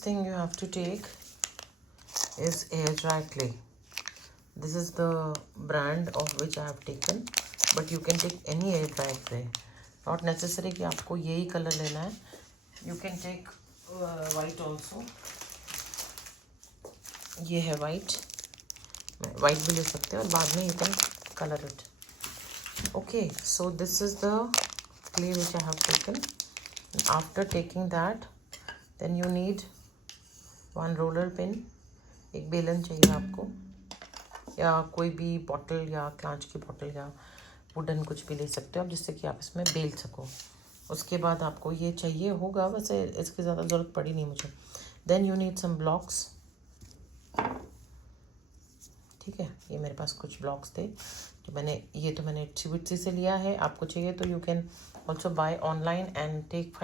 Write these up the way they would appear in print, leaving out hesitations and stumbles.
first thing you have to take is air dry clay. This is the brand of which I have taken, but you can take any air dry clay. Not necessary कि आपको यही colour लेना है. You can take white also. ये है white. White भी ले सकते हैं और बाद में you can color it. Okay, so this is the clay which I have taken. After taking that, then you need one roller pin. एक बेलन चाहिए आपको, या कोई भी बॉटल या कांच की बॉटल या वुडन कुछ भी ले सकते हो आप, जिससे कि आप इसमें बेल सको. उसके बाद आपको ये चाहिए होगा, वैसे इसकी ज़्यादा ज़रूरत पड़ी नहीं मुझे. Then you need some blocks. ठीक है, ये मेरे पास कुछ ब्लॉक्स थे जो मैंने, ये तो मैंने Etsy से लिया है. आपको चाहिए तो you can also buy online and take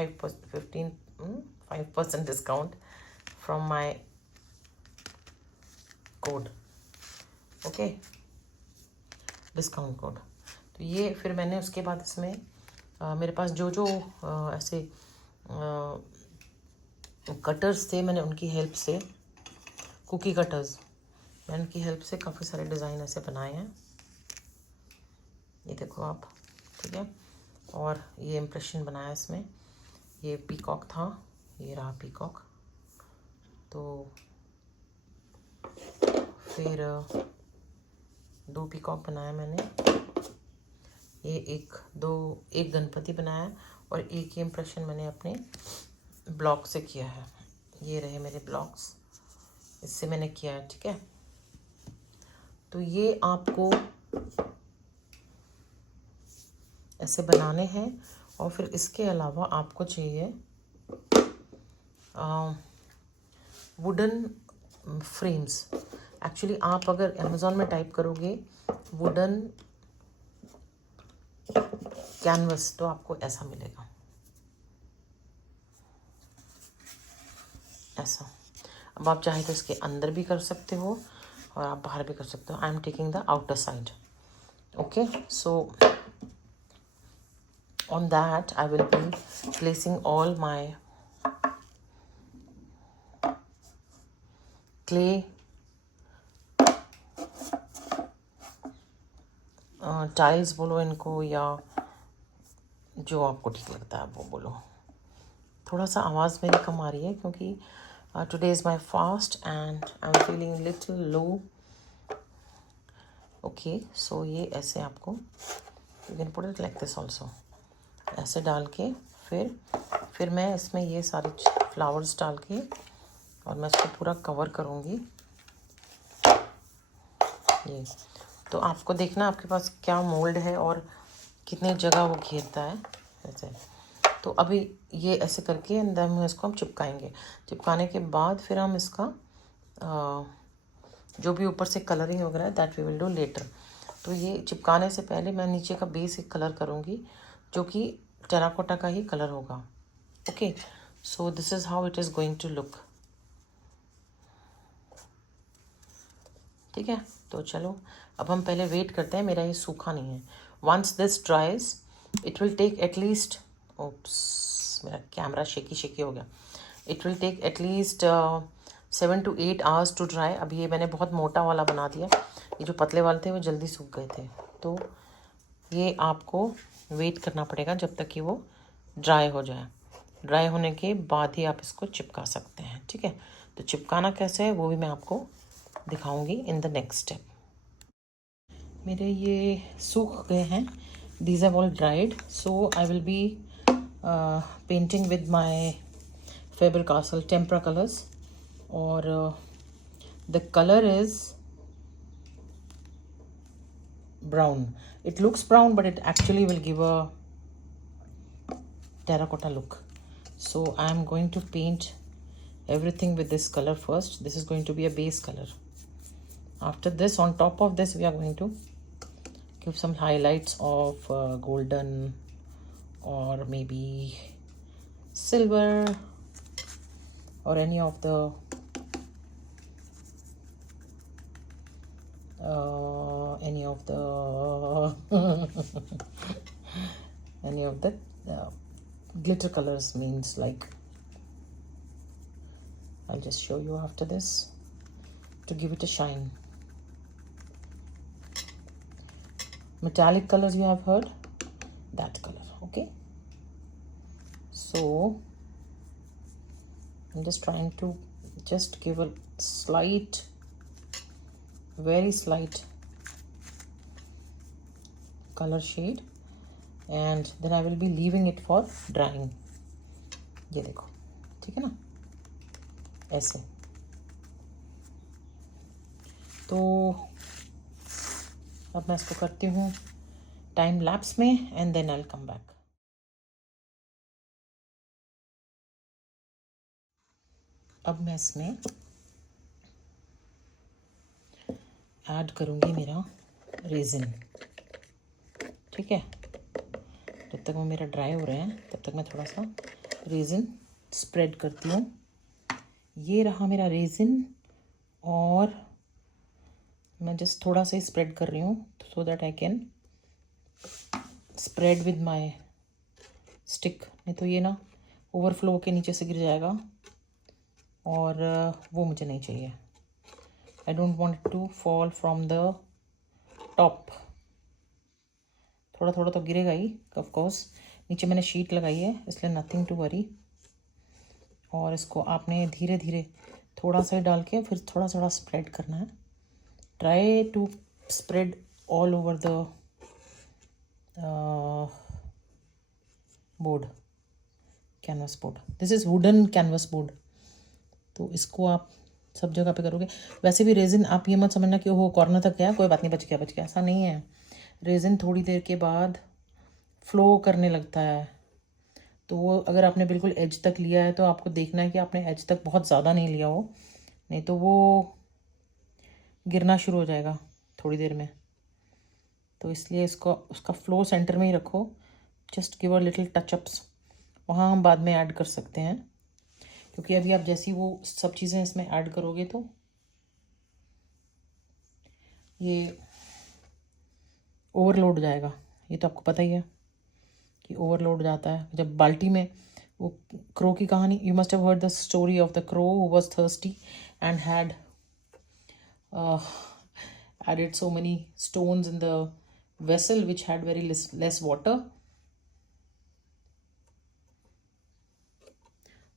5% discount from my code. Okay, discount code. तो ये फिर मैंने उसके बाद इसमें मेरे पास जो जो ऐसे कटर्स थे, मैंने उनकी हेल्प से, कुकी कटर्स, मैंने उनकी हेल्प से काफ़ी सारे डिज़ाइन ऐसे बनाए हैं. ये देखो आप. ठीक है, और ये इम्प्रेशन बनाया इसमें. ये पीकॉक था, ये रहा पीकॉक. तो फिर 2 पीकॉक बनाया मैंने. ये एक गणपति बनाया और एक ये इम्प्रेशन मैंने अपने ब्लॉक से किया है. ये रहे मेरे ब्लॉक्स, इससे मैंने किया है. ठीक है, तो ये आपको ऐसे बनाने हैं. और फिर इसके अलावा आपको चाहिए वुडन फ्रेम्स. एक्चुअली आप अगर अमेज़ॉन में टाइप करोगे वुडन कैनवस तो आपको ऐसा मिलेगा, ऐसा. अब आप चाहे तो इसके अंदर भी कर सकते हो और आप बाहर भी कर सकते हो. I am taking the outer side. Okay, so on that I will be placing all my clay tiles बोलो इनको, या जो आपको ठीक लगता है वो बोलो. थोड़ा सा आवाज़ मेरी कम आ रही है क्योंकि today is my fast and I am feeling little low. Okay, so ये ऐसे आपको, you can put it like this also. ऐसे डाल के फिर मैं इसमें ये सारे फ्लावर्स डाल के और मैं इसको पूरा कवर करूँगी. ये तो आपको देखना आपके पास क्या मोल्ड है और कितने जगह वो घेरता है ऐसे. तो अभी ये ऐसे करके अंदर हम इसको चिपकाएंगे. चिपकाने के बाद फिर हम इसका जो भी ऊपर से कलरिंग वगैरह that we will do later. तो ये चिपकाने से पहले मैं नीचे का बेस एक कलर करूँगी जो कि टेराकोटा का ही कलर होगा. Okay, so this is how it is going to look. ठीक है, तो चलो अब हम पहले वेट करते हैं. मेरा ये सूखा नहीं है. Once this dries it will take at least, oops मेरा कैमरा शेकी हो गया. It will take at least 7 to 8 hours to dry. अब ये मैंने बहुत मोटा वाला बना दिया, ये जो पतले वाले थे वो जल्दी सूख गए थे. तो ये आपको वेट करना पड़ेगा जब तक कि वो ड्राई हो जाए. ड्राई होने के बाद ही आप इसको चिपका सकते हैं. ठीक है, तो चिपकाना कैसे है वो भी मैं आपको दिखाऊंगी इन द नेक्स्ट स्टेप. मेरे ये सूख गए हैं. These are all dried. So I will be painting with my Faber Castell tempera colours. और the colour is brown. It looks brown but it actually will give a terracotta look. So I am going to paint everything with this color first. This is going to be a base color. After this, on top of this, we are going to give some highlights of golden or maybe silver or any of the glitter colors, means like I'll just show you after this to give it a shine. Metallic colors you have heard, that color. Okay, so I'm just trying to just give a slight, very slight color shade, and then I will be leaving it for drying. ये देखो, ठीक है ना, ऐसे. तो अब मैं इसको करती हूँ टाइम लैप्स में, and then I will come back. अब मैं इसमें ऐड करूँगी मेरा रेजिन. ठीक है, जब तक वो मेरा ड्राई हो रहे हैं तब तक मैं थोड़ा सा रेजिन स्प्रेड करती हूँ. ये रहा मेरा रेजिन, और मैं जस्ट थोड़ा सा ही स्प्रेड कर रही हूँ so that I can spread with my stick. नहीं तो ये ना ओवरफ्लो के नीचे से गिर जाएगा, और वो मुझे नहीं चाहिए. I don't want to fall from the top. थोड़ा थोड़ा तो गिरेगा ही ऑफ कोर्स. नीचे मैंने शीट लगाई है, इसलिए नथिंग टू वरी. और इसको आपने धीरे धीरे थोड़ा सा ही डाल के फिर थोड़ा थोड़ा स्प्रेड करना है. Try to spread all over the board, canvas board. This is wooden canvas board, तो इसको आप सब जगह पे करोगे. वैसे भी रेजिन आप ये मत समझना कि ओहो कॉर्नर तक गया, कोई बात नहीं, बच गया, ऐसा नहीं है. रेजिन थोड़ी देर के बाद फ्लो करने लगता है. तो वो अगर आपने बिल्कुल एज तक लिया है तो आपको देखना है कि आपने एज तक बहुत ज़्यादा नहीं लिया हो, नहीं तो वो गिरना शुरू हो जाएगा थोड़ी देर में. तो इसलिए इसको उसका फ्लो सेंटर में ही रखो. Just give a little touch-ups, वहाँ हम बाद में ऐड कर सकते हैं, क्योंकि अभी आप जैसी वो सब चीज़ें इसमें ऐड करोगे तो ये ओवरलोड जाएगा. ये तो आपको पता ही है कि ओवरलोड जाता है जब बाल्टी में. वो क्रो की कहानी, you must have heard the story of the crow who was thirsty and had added so many stones in the vessel which had very less water.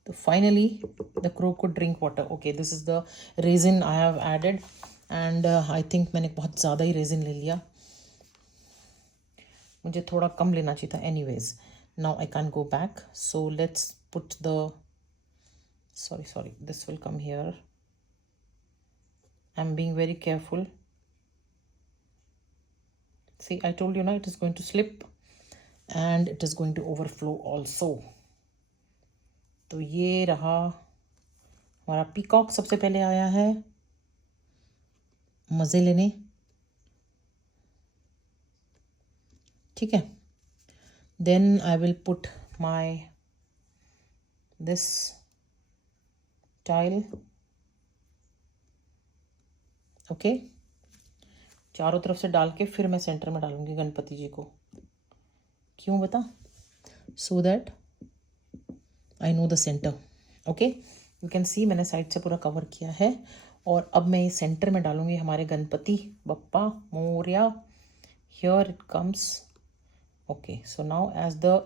So finally the crow could drink water. Okay, this is the raisin I have added, and I think मैंने बहुत ज़्यादा ही raisin ले लिया. मुझे थोड़ा कम लेना चाहिए था. Anyways, now I can't go back, so let's put the sorry, this will come here. I'm being very careful. See, I told you now it is going to slip and it is going to overflow also. तो ये रहा हमारा peacock. सबसे पहले आया है मज़े लेने. ठीक है, then I will put my this tile. Okay, चारों तरफ से डाल के फिर मैं सेंटर में डालूंगी गणपति जी को. क्यों बता? So that I know the centre. Okay, you can see मैंने साइड से पूरा कवर किया है. और अब मैं ये सेंटर में डालूंगी हमारे Ganpati Bappa Morya. Here it comes. Okay, so now as the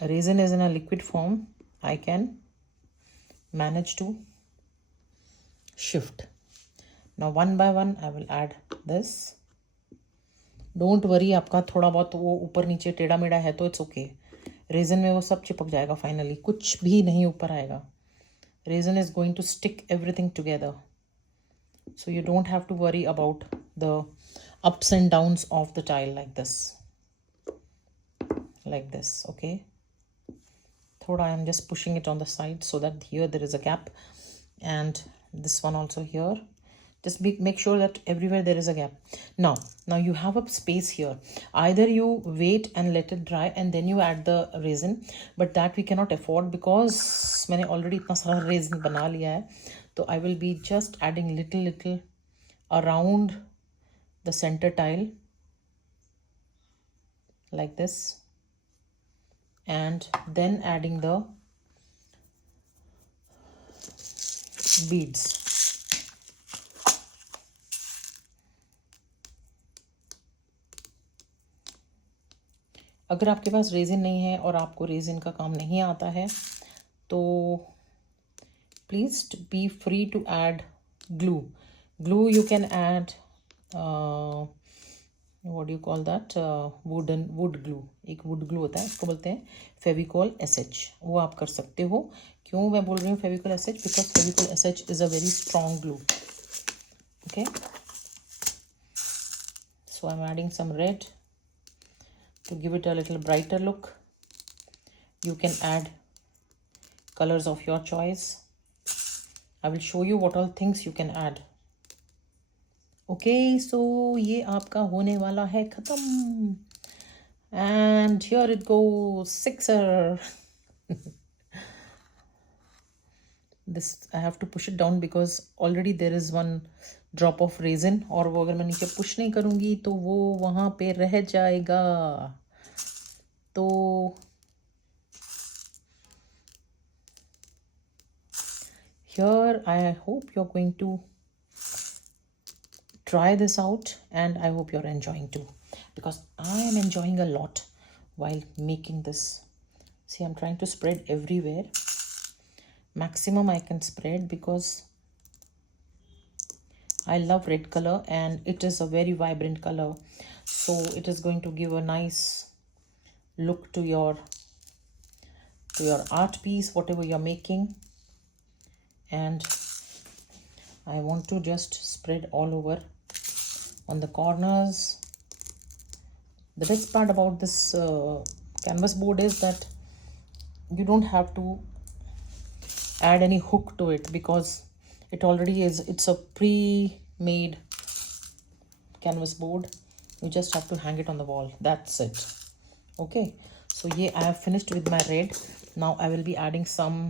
resin is in a liquid form, I can manage to shift. Now one by one I will add this. Don't worry, आपका थोड़ा बहुत वो ऊपर नीचे टेढ़ा मेढ़ा है तो इट्स ओके. रेजिन में वो सब चिपक जाएगा फाइनली, कुछ भी नहीं ऊपर आएगा. Resin is going to stick everything together, so you don't have to worry about the ups and downs of the tile like this. Okay, thoda I am just pushing it on the side so that here there is a gap, and this one also here. Just make sure that everywhere there is a gap. Now you have a space here. Either you wait and let it dry and then you add the resin, but that we cannot afford because मैंने already इतना सारा resin बना लिया है. तो I will be just adding little around the center tile like this, and then adding the beads. अगर आपके पास resin नहीं है और आपको रेजिन का काम नहीं आता है तो please be free to add glue. Glue you can add what do you call that, wood glue. एक wood glue होता है, इसको बोलते हैं फेविकॉल SH. वो आप कर सकते हो. क्यों मैं बोल रही हूँ Fevicol SH? Because Fevicol SH is a very strong glue. Okay, so I'm adding some red to give it a little brighter look. You can add colors of your choice. I will show you what all things you can add. Okay so ये आपका होने वाला है ख़त्म. And here it go sixer. This I have to push it down because already there is one drop of resin, और वो अगर मैं नीचे पुश नहीं करूँगी तो वो वहाँ पे रह जाएगा. तो here I hope you're going to try this out, and I hope you're enjoying too, because I am enjoying a lot while making this. See, I'm trying to spread everywhere. Maximum I can spread because I love red color and it is a very vibrant color, so it is going to give a nice look to your art piece, whatever you're making. And I want to just spread all over on the corners. The best part about this canvas board is that you don't have to add any hook to it, because it already is, it's a pre-made canvas board. You just have to hang it on the wall. That's it. Okay, so yeah, I have finished with my red. Now I will be adding some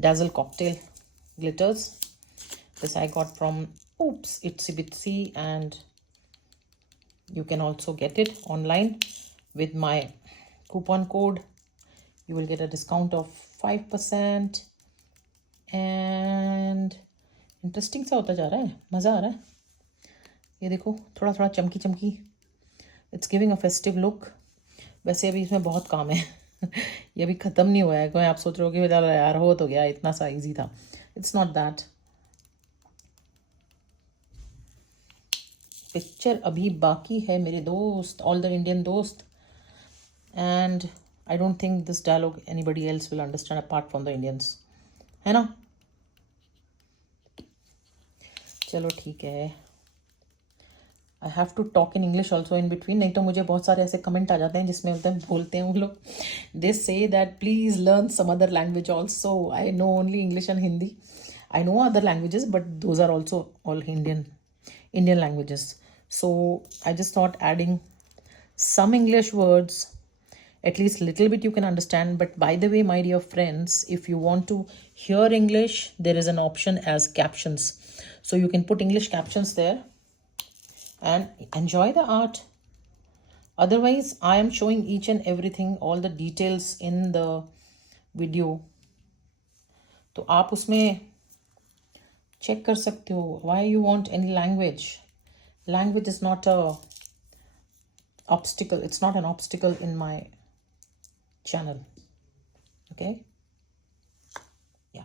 Dazzle Cocktail glitters. This I got from Itsy Bitsy, and you can also get it online with my coupon code. You will get a discount of 5%. and interesting सा होता जा रहा है, मज़ा आ रहा है. ये देखो थोड़ा थोड़ा चमकी चमकी. It's giving a festive look. वैसे अभी इसमें बहुत काम है. ये अभी ख़त्म नहीं हुआ है. कोई आप सोच रहे हो कि चलो यार हो तो गया, इतना सा इजी था. It's not that. पिक्चर अभी बाकी है मेरे दोस्त, ऑल द इंडियन दोस्त. And I don't think this dialogue anybody else will understand apart from the Indians, है ना. चलो ठीक है. I have to talk in English also in between, नहीं तो मुझे बहुत सारे ऐसे कमेंट आ जाते हैं जिसमें बोलते हैं वो लोग, they say that please learn some other language also. I know only English and Hindi. I know other languages but those are also all Indian languages. So I just thought adding some English words, at least little bit you can understand. But by the way, my dear friends, if you want to hear English, there is an option as captions, so you can put English captions there and enjoy the art. Otherwise I am showing each and everything, all the details in the video, तो आप उसमें check कर सकते हो. Why you want any language? Language is not a obstacle. It's not an obstacle in my channel. Okay, yeah.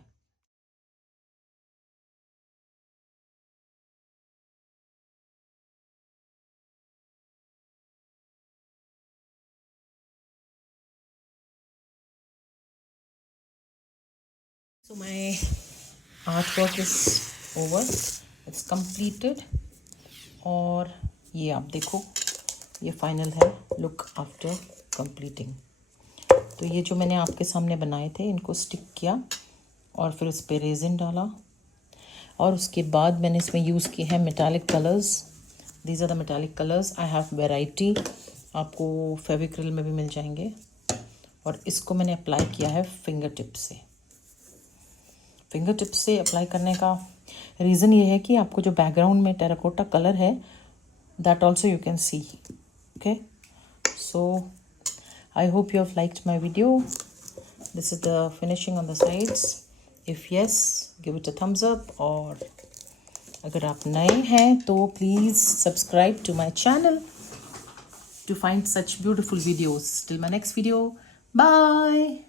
So my artwork is over. It's completed. और ये आप देखो, ये फाइनल है लुक आफ्टर कंप्लीटिंग. तो ये जो मैंने आपके सामने बनाए थे, इनको स्टिक किया और फिर उस पर रेजिन डाला, और उसके बाद मैंने इसमें यूज़ किए हैं metallic colours. These are the metallic colours. I have variety, आपको फेविक्रिल में भी मिल जाएंगे. और इसको मैंने अप्लाई किया है फिंगर टिप से. फिंगर टिप से अप्लाई करने का रीज़न ये है कि आपको जो बैकग्राउंड में टेराकोटा कलर है, that also you can see. Okay, so I hope you have liked my video. This is the finishing on the sides. If yes give it a thumbs up, और अगर आप नए हैं तो please subscribe to my channel to find such beautiful videos. Till my next video, bye.